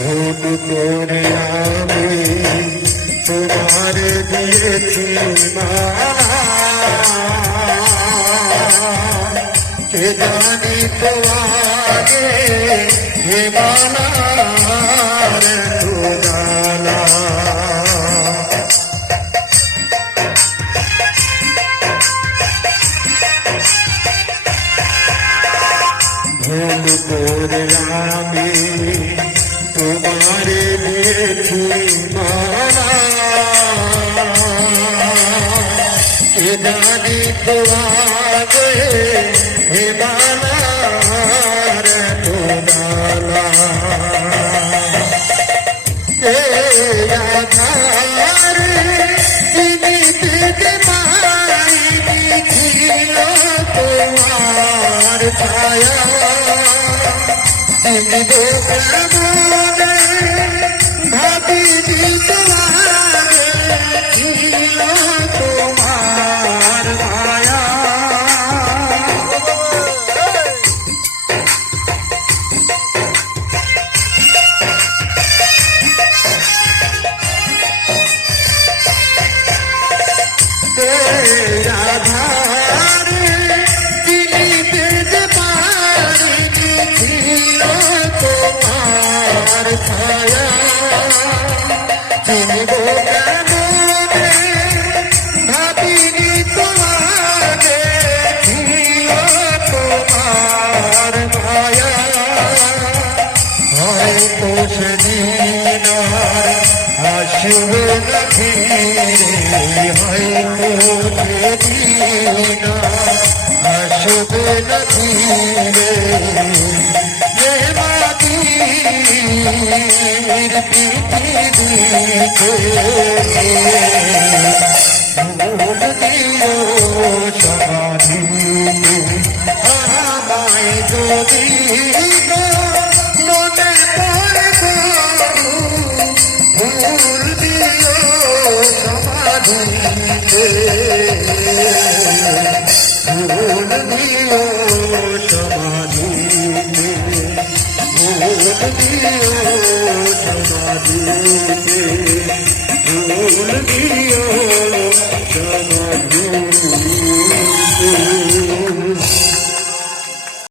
vote করে আমি তোমার দিয়েছি কে জানি তো আগে হে মানার তো জানা ভোট করে আমি তোমার দিয়েছি মানা কে জানি তো আগে হে মানার তো জানা আধার তিনি পেতে পাইনি ছিল তোমার ছায়া তিনি দোকানে ভাবিনি তোমার ছিল তোমার মায়া আধার তিনি পেতে পারিনি ছিল তোমার ছায়া তিনি দোকানে ভাবিনি তোমাকে ছিল তোমার মায়া হয়তো সেদিন আর আসবে না ফিরে হয়তো যেদিন আসবে না ফিরে এ মাটির পৃথিবীতে ভুল দিও সমাধিতে আমায় যদি মনে পড়ে ভুল দিও সমাধিতে ভুল দিও সমাধিতে ভুল দিও সমাধিতে ভুল দিও সমাধিতে